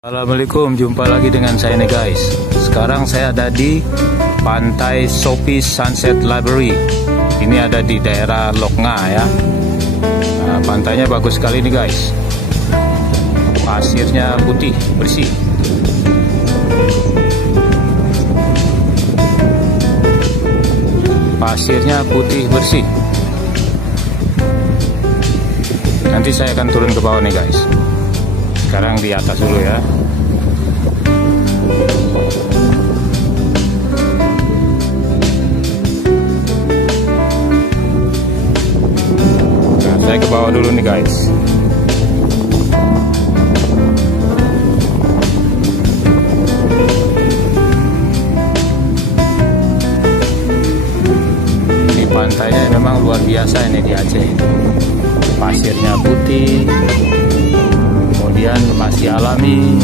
Assalamualaikum, jumpa lagi dengan saya nih guys. Sekarang saya ada di Pantai Sopi Sunset Library. Ini ada di daerah Lok Nga ya. Nah, pantainya bagus sekali nih guys. Pasirnya putih bersih. Pasirnya putih bersih. Nanti saya akan turun ke bawah nih guys. Sekarang di atas dulu ya. Nah, saya ke bawah dulu nih guys. Ini pantainya memang luar biasa ini di Aceh. Pasirnya putih, kemudian masih alami.